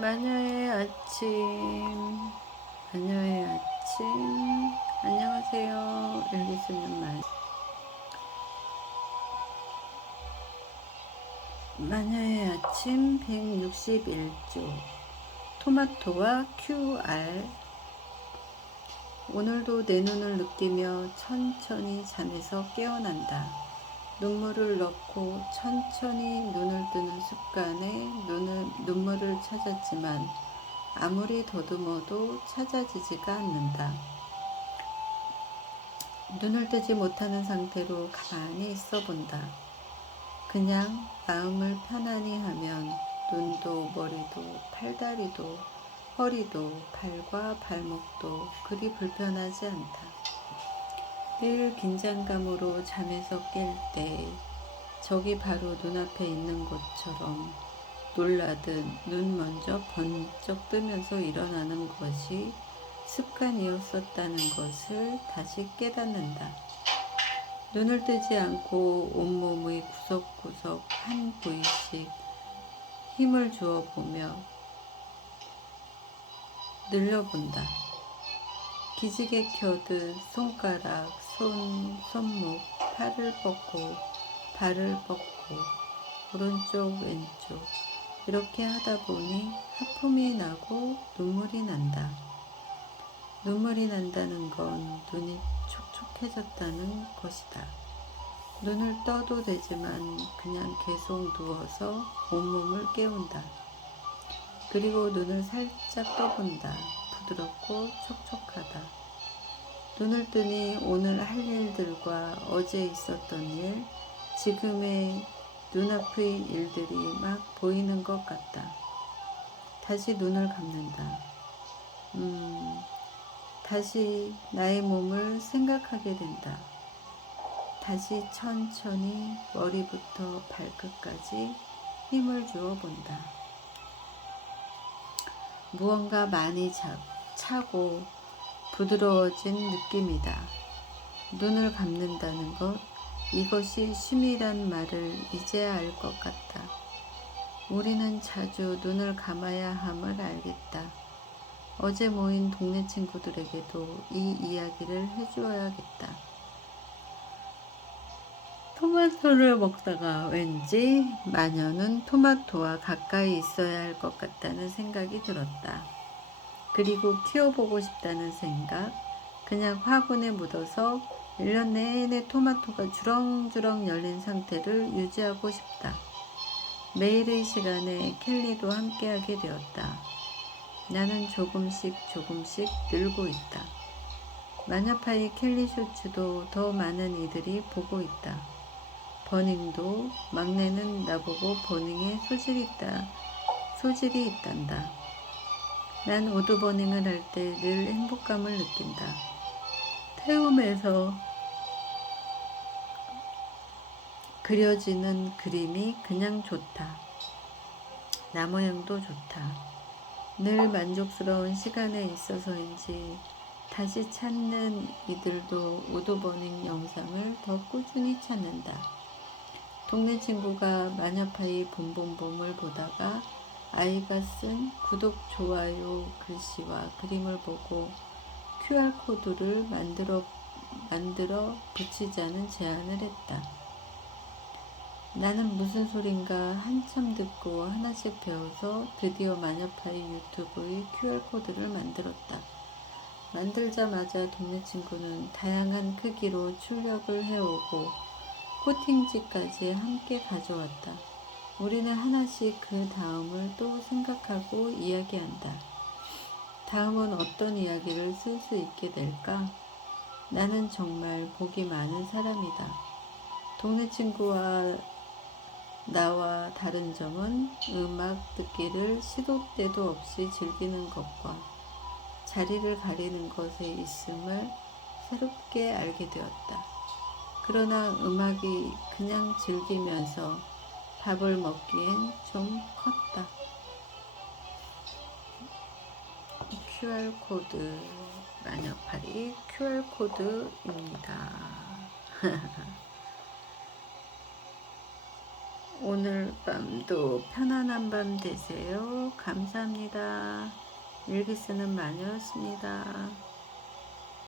마녀의 아침, 마녀의 아침, 안녕하세요. 여기 쓰는 마 마녀의 아침 161조. 토마토와 QR 오늘도 내 눈을 느끼며 천천히 잠에서 깨어난다. 눈물을 넣고 천천히 눈을 뜨는 습관에 눈을, 눈물을 찾았지만 아무리 더듬어도 찾아지지가 않는다. 눈을 뜨지 못하는 상태로 가만히 있어 본다. 그냥 마음을 편안히 하면 눈도 머리도 팔다리도 허리도 발과 발목도 그리 불편하지 않다. 늘 긴장감으로 잠에서 깰때 저기 바로 눈앞에 있는 것처럼 놀라듯 눈 먼저 번쩍 뜨면서 일어나는 것이 습관이었었다는 것을 다시 깨닫는다. 눈을 뜨지 않고 온몸의 구석구석 한 부위씩 힘을 주어 보며 늘려본다. 기지개 켜듯 손가락, 손, 손목, 팔을 뻗고 발을 뻗고 오른쪽, 왼쪽 이렇게 하다 보니 하품이 나고 눈물이 난다. 눈물이 난다는 건 눈이 촉촉해졌다는 것이다. 눈을 떠도 되지만 그냥 계속 누워서 온몸을 깨운다. 그리고 눈을 살짝 떠본다. 부드럽고 촉촉하다. 눈을 뜨니 오늘 할 일들과 어제 있었던 일, 지금의 눈앞의 일들이 막 보이는 것 같다. 다시 눈을 감는다. 음, 다시 나의 몸을 생각하게 된다. 다시 천천히 머리부터 발끝까지 힘을 주어 본다. 무언가 많이 차, 차고 부드러워진 느낌이다. 눈을 감는다는 것, 이것이 쉼이란 말을 이제야 알 것 같다. 우리는 자주 눈을 감아야 함을 알겠다. 어제 모인 동네 친구들에게도 이 이야기를 해주어야겠다. 토마토를 먹다가 왠지 마녀는 토마토와 가까이 있어야 할 것 같다는 생각이 들었다. 그리고 키워보고 싶다는 생각, 그냥 화분에 묻어서 1년 내내 토마토가 주렁주렁 열린 상태를 유지하고 싶다. 매일의 시간에 켈리도 함께하게 되었다. 나는 조금씩 조금씩 늘고 있다. 마녀파이 켈리 쇼츠도 더 많은 이들이 보고 있다. 버닝도 막내는 나보고 버닝에 소질이 있다. 소질이 있단다. 난 우드 버닝을 할 때 늘 행복감을 느낀다. 태움에서 그려지는 그림이 그냥 좋다. 나무향도 좋다. 늘 만족스러운 시간에 있어서인지 다시 찾는 이들도 우드버닝 영상을 더 꾸준히 찾는다. 동네 친구가 마녀파이 봄봄봄을 보다가 아이가 쓴 구독, 좋아요 글씨와 그림을 보고 QR코드를 만들어, 만들어 붙이자는 제안을 했다. 나는 무슨 소린가 한참 듣고 하나씩 배워서 드디어 마녀파이 유튜브의 QR코드를 만들었다. 만들자마자 동네 친구는 다양한 크기로 출력을 해오고 코팅지까지 함께 가져왔다. 우리는 하나씩 그 다음을 또 생각하고 이야기한다. 다음은 어떤 이야기를 쓸 수 있게 될까? 나는 정말 복이 많은 사람이다. 동네 친구와 나와 다른 점은 음악 듣기를 시도 때도 없이 즐기는 것과 자리를 가리는 것에 있음을 새롭게 알게 되었다. 그러나 음악이 그냥 즐기면서 밥을 먹기엔 좀 컸다. QR코드, 마녀파리 QR코드입니다. 오늘 밤도 편안한 밤 되세요. 감사합니다. 일기 쓰는 마녀였습니다.